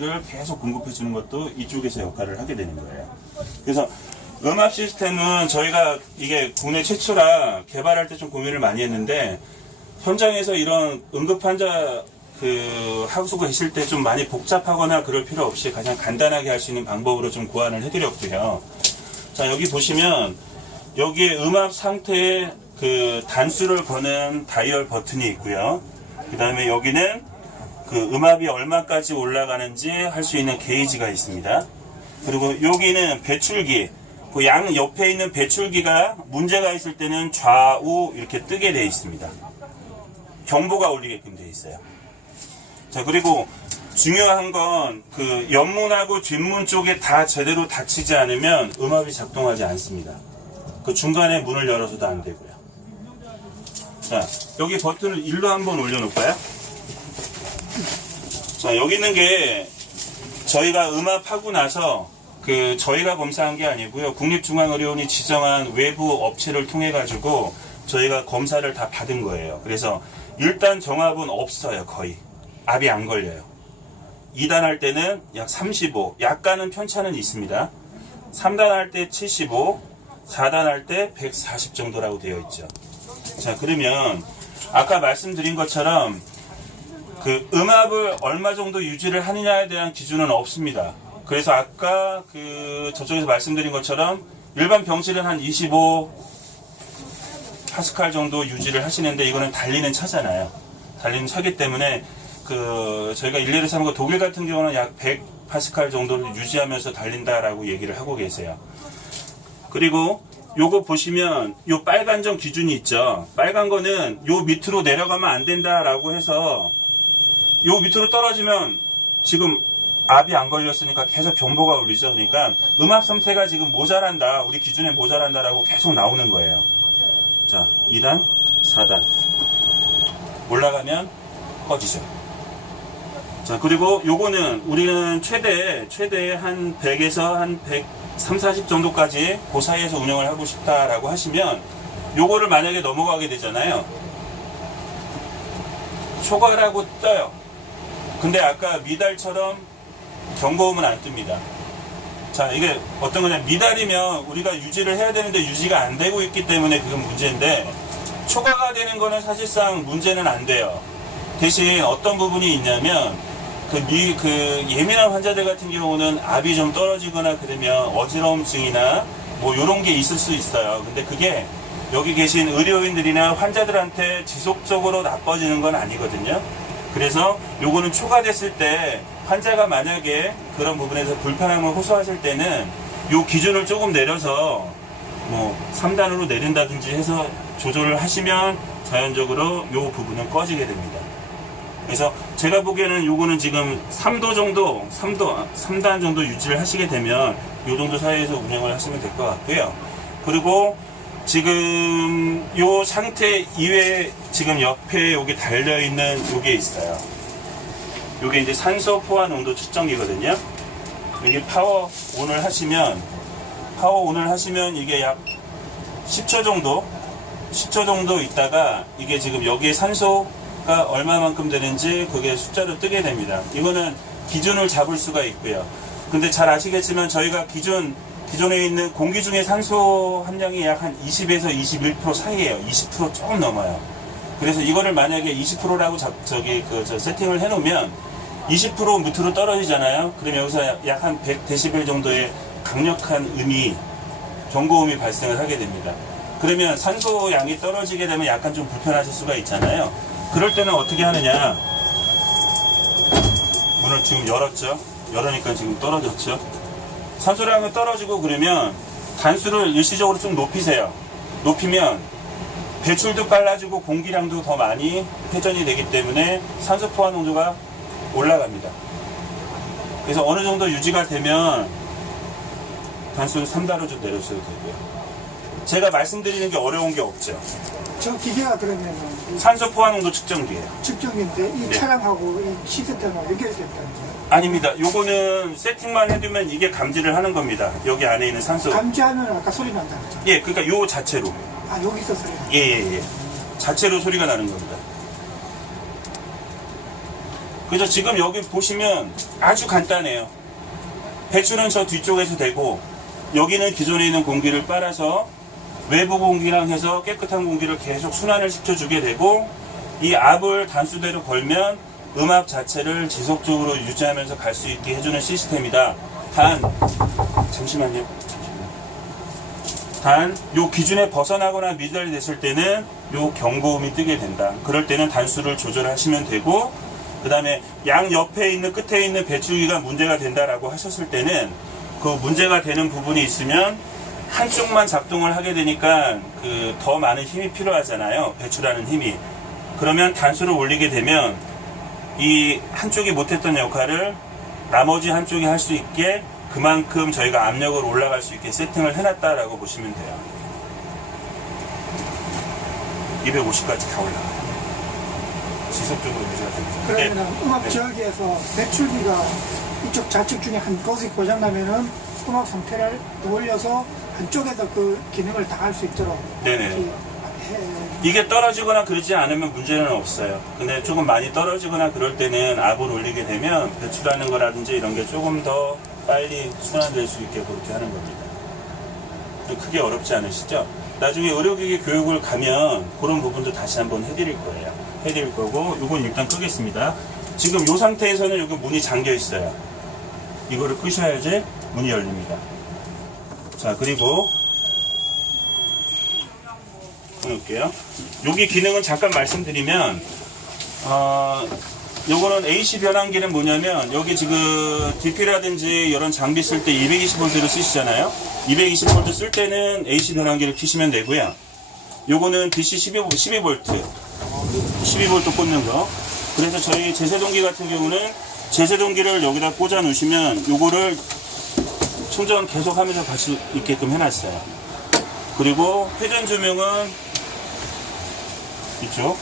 를 계속 공급해 주는 것도 이쪽에서 역할을 하게 되는 거예요. 그래서 음압 시스템은 저희가 이게 국내 최초라 개발할 때 좀 고민을 많이 했는데 현장에서 이런 응급 환자 그 하고 계실 때 좀 많이 복잡하거나 그럴 필요 없이 가장 간단하게 할 수 있는 방법으로 좀 고안을 해드렸고요. 자 여기 보시면 여기에 음압 상태에 그 단수를 거는 다이얼 버튼이 있고요. 그 다음에 여기는 그 음압이 얼마까지 올라가는지 할 수 있는 게이지가 있습니다. 그리고 여기는 배출기, 그 양 옆에 있는 배출기가 문제가 있을 때는 좌우 이렇게 뜨게 되어 있습니다. 경보가 울리게끔 되어 있어요. 자, 그리고 중요한 건 그 옆문하고 뒷문 쪽에 다 제대로 닫히지 않으면 음압이 작동하지 않습니다. 그 중간에 문을 열어서도 안 되고요. 자, 여기 버튼을 일로 한번 올려놓을까요? 자, 여기 있는 게 저희가 음압하고 나서 그 저희가 검사한 게 아니고요. 국립중앙의료원이 지정한 외부 업체를 통해 가지고 저희가 검사를 다 받은 거예요. 그래서 일단 정압은 없어요, 거의. 압이 안 걸려요. 2단 할 때는 약 35, 약간은 편차는 있습니다. 3단 할 때 75, 4단 할 때 140 정도라고 되어 있죠. 자, 그러면 아까 말씀드린 것처럼 그 음압을 얼마 정도 유지를 하느냐에 대한 기준은 없습니다. 그래서 아까 그 저쪽에서 말씀드린 것처럼 일반 병실은 한 25 파스칼 정도 유지를 하시는데 이거는 달리는 차잖아요. 달리는 차기 때문에 그 저희가 일례를 삼은 거 독일 같은 경우는 약 100 파스칼 정도를 유지하면서 달린다라고 얘기를 하고 계세요. 그리고 요거 보시면 요 빨간 점 기준이 있죠. 빨간 거는 요 밑으로 내려가면 안 된다라고 해서 요 밑으로 떨어지면 지금 압이 안 걸렸으니까 계속 경보가 울리죠. 그러니까 음압 상태가 지금 모자란다. 우리 기준에 모자란다라고 계속 나오는 거예요. 자, 2단, 4단. 올라가면 꺼지죠. 자, 그리고 요거는 우리는 최대, 최대 한 100에서 한 100, 3, 40 정도까지 그 사이에서 운영을 하고 싶다라고 하시면 요거를 만약에 넘어가게 되잖아요. 초과라고 떠요. 근데 아까 미달처럼 경고음은 안 뜹니다. 자, 이게 어떤 거냐. 미달이면 우리가 유지를 해야 되는데 유지가 안 되고 있기 때문에 그건 문제인데 초과가 되는 거는 사실상 문제는 안 돼요. 대신 어떤 부분이 있냐면 그, 미, 그 예민한 환자들 같은 경우는 압이 좀 떨어지거나 그러면 어지러움증이나 뭐 이런 게 있을 수 있어요. 근데 그게 여기 계신 의료인들이나 환자들한테 지속적으로 나빠지는 건 아니거든요. 그래서 요거는 초과됐을 때 환자가 만약에 그런 부분에서 불편함을 호소하실 때는 요 기준을 조금 내려서 뭐 3단으로 내린다든지 해서 조절을 하시면 자연적으로 요 부분은 꺼지게 됩니다. 그래서 제가 보기에는 요거는 지금 3도 정도, 3도, 3단 정도 유지를 하시게 되면 요 정도 사이에서 운영을 하시면 될 것 같고요. 그리고 지금 요 상태 이외에 지금 옆에 여기 달려있는 요게 있어요. 요게 이제 산소 포화 농도 측정기거든요. 여기 파워 온을 하시면, 파워 온을 하시면 이게 약 10초 정도, 10초 정도 있다가 이게 지금 여기에 산소가 얼마만큼 되는지 그게 숫자로 뜨게 됩니다. 이거는 기준을 잡을 수가 있고요. 근데 잘 아시겠지만 저희가 기준, 기존에 있는 공기 중에 산소 함량이 약 한 20에서 21% 사이에요. 20% 조금 넘어요. 그래서 이거를 만약에 20%라고 잡, 저기 그 저 세팅을 해놓으면 20% 밑으로 떨어지잖아요. 그럼 여기서 약 한 100데시벨 정도의 강력한 음이 경고음이 발생을 하게 됩니다. 그러면 산소 양이 떨어지게 되면 약간 좀 불편하실 수가 있잖아요. 그럴 때는 어떻게 하느냐? 문을 지금 열었죠. 열으니까 지금 떨어졌죠. 산소량이 떨어지고 그러면 단수를 일시적으로 좀 높이세요. 높이면 배출도 빨라지고 공기량도 더 많이 회전이 되기 때문에 산소 포화 농도가 올라갑니다. 그래서 어느 정도 유지가 되면 단수를 3단으로 좀 내려주셔도 되고요. 제가 말씀드리는 게 어려운 게 없죠. 저 기계가 그러면 산소 포화 농도 측정기예요. 측정인데 이 네. 차량하고 이 시스템하고 연결됐다는 거예요. 아닙니다. 요거는 세팅만 해두면 이게 감지를 하는 겁니다. 여기 안에 있는 산소. 감지하면 아까 소리 난다 그랬죠. 예, 그러니까 요 자체로. 아 여기서 소리 나. 예, 예, 예. 자체로 소리가 나는 겁니다. 그래서 지금 여기 보시면 아주 간단해요. 배출은 저 뒤쪽에서 되고 여기는 기존에 있는 공기를 빨아서 외부 공기랑 해서 깨끗한 공기를 계속 순환을 시켜주게 되고 이 압을 단수대로 걸면 음압 자체를 지속적으로 유지하면서 갈 수 있게 해주는 시스템이다. 단 잠시만요. 단, 요 기준에 벗어나거나 미달이 됐을 때는 요 경고음이 뜨게 된다. 그럴 때는 단수를 조절하시면 되고, 그 다음에 양 옆에 있는 끝에 있는 배출기가 문제가 된다라고 하셨을 때는 그 문제가 되는 부분이 있으면 한쪽만 작동을 하게 되니까 그 더 많은 힘이 필요하잖아요. 배출하는 힘이. 그러면 단수를 올리게 되면 이 한쪽이 못했던 역할을 나머지 한쪽이 할 수 있게 그만큼 저희가 압력을 올라갈 수 있게 세팅을 해놨다라고 보시면 돼요. 250까지 다 올라가요. 지속적으로 유지가 됩니다. 근데 그러면 음악 네. 지역에서 배출기가 이쪽 좌측 중에 한 곳이 고장나면은 음악 상태를 올려서 한쪽에서 그 기능을 다 할 수 있도록 네네. 이게 떨어지거나 그러지 않으면 문제는 없어요. 근데 조금 많이 떨어지거나 그럴 때는 압을 올리게 되면 배출하는 거라든지 이런 게 조금 더 빨리 순환될 수 있게 그렇게 하는 겁니다. 크게 어렵지 않으시죠? 나중에 의료기기 교육을 가면 그런 부분도 다시 한번 해드릴 거예요. 해드릴 거고, 이건 일단 끄겠습니다. 지금 이 상태에서는 여기 문이 잠겨 있어요. 이거를 끄셔야지 문이 열립니다. 자, 그리고 해볼게요. 여기 기능은 잠깐 말씀드리면, 어, 요거는 AC 변환기는 뭐냐면, 여기 지금 DP라든지 이런 장비 쓸 때 220V를 쓰시잖아요? 220V 쓸 때는 AC 변환기를 키시면 되고요. 요거는 DC 12V, 12V, 12V 꽂는 거. 그래서 저희 제세동기 같은 경우는 제세동기를 여기다 꽂아 놓으시면 요거를 충전 계속 하면서 갈 수 있게끔 해놨어요. 그리고 회전 조명은 이쪽.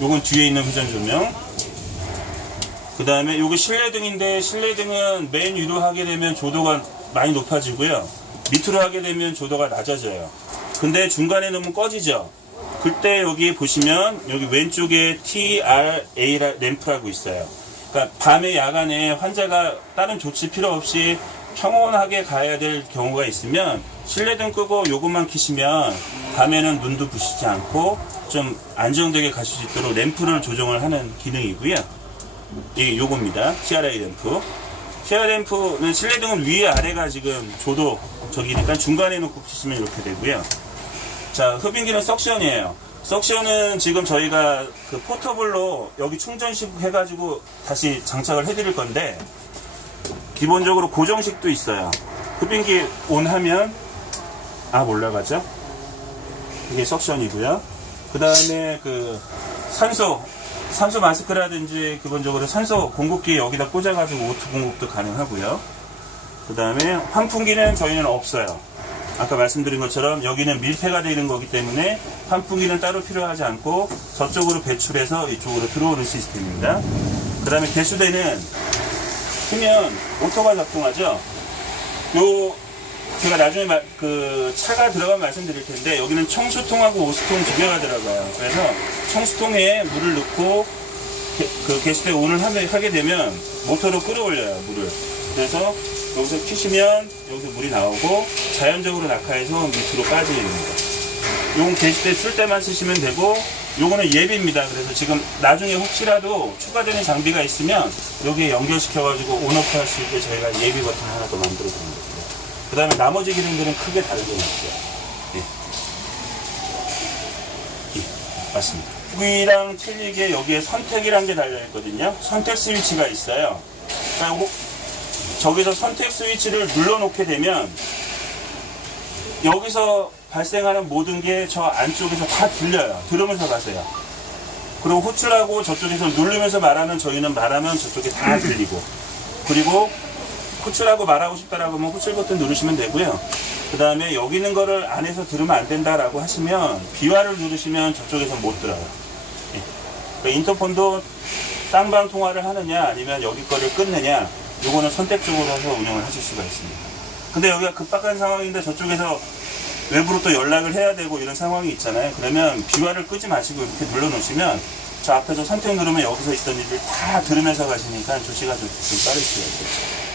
요건 뒤에 있는 회전 조명. 그 다음에 요게 실내등인데 실내등은 맨 위로 하게 되면 조도가 많이 높아지고요. 밑으로 하게 되면 조도가 낮아져요. 근데 중간에 놓으면 꺼지죠. 그때 여기 보시면 여기 왼쪽에 TRA 램프라고 있어요. 그러니까 밤에 야간에 환자가 다른 조치 필요 없이 평온하게 가야 될 경우가 있으면 실내등 끄고 요것만 켜시면 밤에는 눈도 부시지 않고 좀 안정되게 가실 수 있도록 램프를 조정을 하는 기능이고요. 이게 요겁니다. TRI 램프. TRI 램프는 실내등은 위에 아래가 지금 조도 저기니까 중간에 놓고 켜시면 이렇게 되고요. 자, 흡인기는 석션이에요. 석션은 지금 저희가 그 포터블로 여기 충전식 해가지고 다시 장착을 해드릴 건데, 기본적으로 고정식도 있어요. 흡인기 온 하면, 아, 올라가죠? 이게 석션이고요. 그 다음에 그 산소, 산소 마스크라든지 기본적으로 산소 공급기 여기다 꽂아가지고 오토 공급도 가능하고요. 그 다음에 환풍기는 저희는 없어요. 아까 말씀드린 것처럼 여기는 밀폐가 되어 있는 거기 때문에 환풍기는 따로 필요하지 않고 저쪽으로 배출해서 이쪽으로 들어오는 시스템입니다. 그 다음에 개수대는 키면 오토가 작동하죠. 요 제가 나중에 마- 그 차가 들어가면 말씀드릴 텐데 여기는 청수통하고 오수통 두 개가 들어가요. 그래서 청수통에 물을 넣고 게- 그 게시대 온을 하게, 되면 모터로 끌어올려요 물을. 그래서 여기서 키시면 여기서 물이 나오고 자연적으로 낙하해서 밑으로 빠집니다. 요건 게시대 쓸 때만 쓰시면 되고 요거는 예비입니다. 그래서 지금 나중에 혹시라도 추가되는 장비가 있으면 여기에 연결시켜가지고 온오프 할 수 있게 저희가 예비 버튼 하나 더 만들어 드립니다. 그 다음에 나머지 기능들은 크게 다르게 없어요. 예. 예, 맞습니다. 여기랑 틀리게 여기에 선택이란 게 달려있거든요. 선택 스위치가 있어요. 그러니까 저기서 선택 스위치를 눌러놓게 되면 여기서 발생하는 모든 게 저 안쪽에서 다 들려요. 들으면서 가세요. 그리고 호출하고 저쪽에서 누르면서 말하면 저희는 말하면 저쪽에 다 들리고 그리고 호출하고 말하고 싶다라고 하면 호출 버튼 누르시면 되고요. 그 다음에 여기 있는 거를 안에서 들으면 안 된다라고 하시면 비화를 누르시면 저쪽에서 못 들어요. 예. 그러니까 인터폰도 쌍방 통화를 하느냐 아니면 여기 거를 끊느냐 요거는 선택적으로 해서 운영을 하실 수가 있습니다. 근데 여기가 급박한 상황인데 저쪽에서 외부로 또 연락을 해야 되고 이런 상황이 있잖아요. 그러면 비화를 끄지 마시고 이렇게 눌러놓으시면 저 앞에서 선택 누르면 여기서 있던 일을 다 들으면서 가시니까 조치가 좀, 좀 빠르시죠.